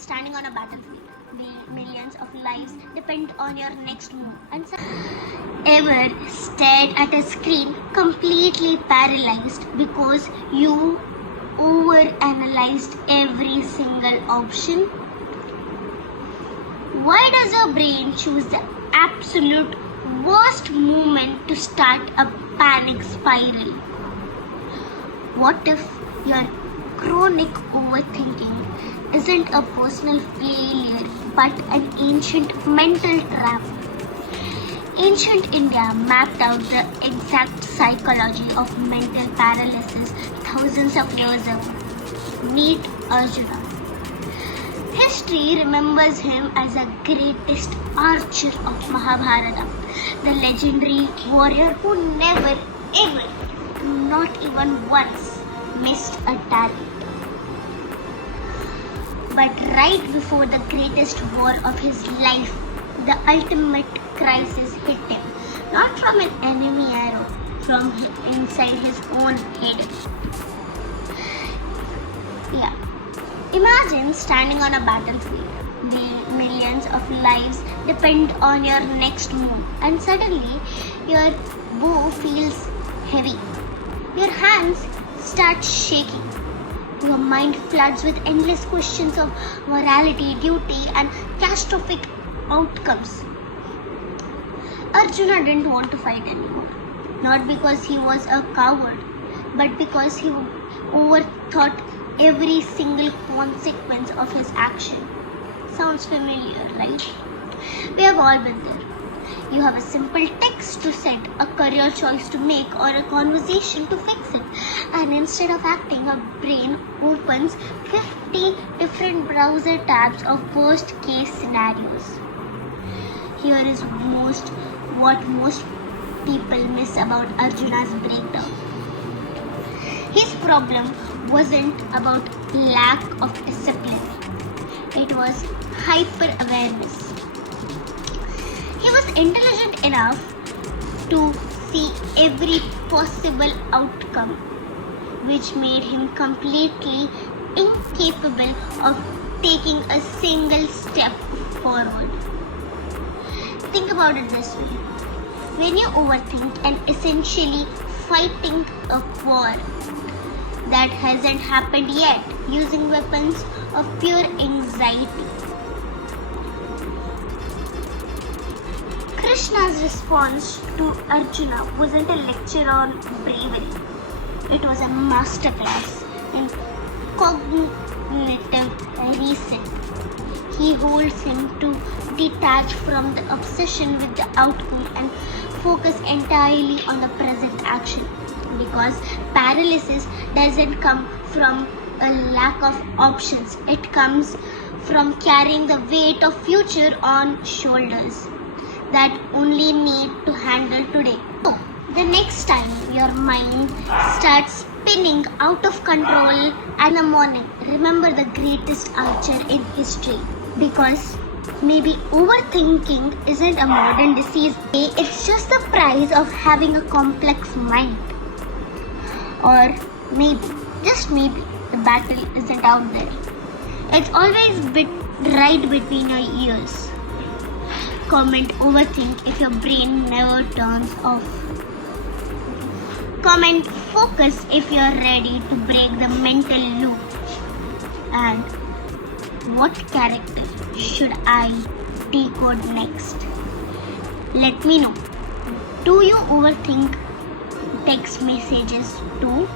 standing on a battlefield. The millions of lives depend on your next move. And ever stared at a screen completely paralyzed because you overanalyzed every single option? Why does your brain choose the absolute worst moment to start a panic spiral? What if your chronic overthinking isn't a personal failure but an ancient mental trap? Ancient India mapped out the exact psychology of mental paralysis thousands of years ago. Meet Arjuna. History remembers him as the greatest archer of Mahabharata, the legendary warrior who never ever, not even once, missed a target. But right before the greatest war of his life, the ultimate crisis hit him, not from an enemy arrow, from inside his own head. Yeah. Imagine standing on a battlefield. The millions of lives depend on your next move, and suddenly your bow feels heavy. Your hands start shaking. Your mind floods with endless questions of morality, duty, and catastrophic outcomes. Arjuna didn't want to fight anymore. Not because he was a coward, but because he overthought every single consequence of his action. Sounds familiar, right? We have all been there. You have a simple text to send, a career choice to make, or a conversation to fix it. And instead of acting, your brain opens 50 different browser tabs of worst case scenarios. Here is what most people miss about Arjuna's breakdown. His problem wasn't about lack of discipline. It was hyper-awareness. He was intelligent enough to see every possible outcome, which made him completely incapable of taking a single step forward. Think about it this way. When you overthink and essentially fighting a war that hasn't happened yet, using weapons of pure anxiety. Krishna's response to Arjuna wasn't a lecture on bravery. It was a masterclass in cognitive reset. He holds him to detach from the obsession with the outcome and focus entirely on the present action. Because paralysis doesn't come from a lack of options. It comes from carrying the weight of future on shoulders that only need to handle today. So, the next time your mind starts spinning out of control in the morning, remember the greatest archer in history. Because maybe overthinking isn't a modern disease. It's just the price of having a complex mind. Or maybe, just maybe, the battle isn't out there. It's always right between your ears. Comment overthink if your brain never turns off. Comment focus if you're ready to break the mental loop. And what character should I decode next? Let me know. Do you overthink text messages too?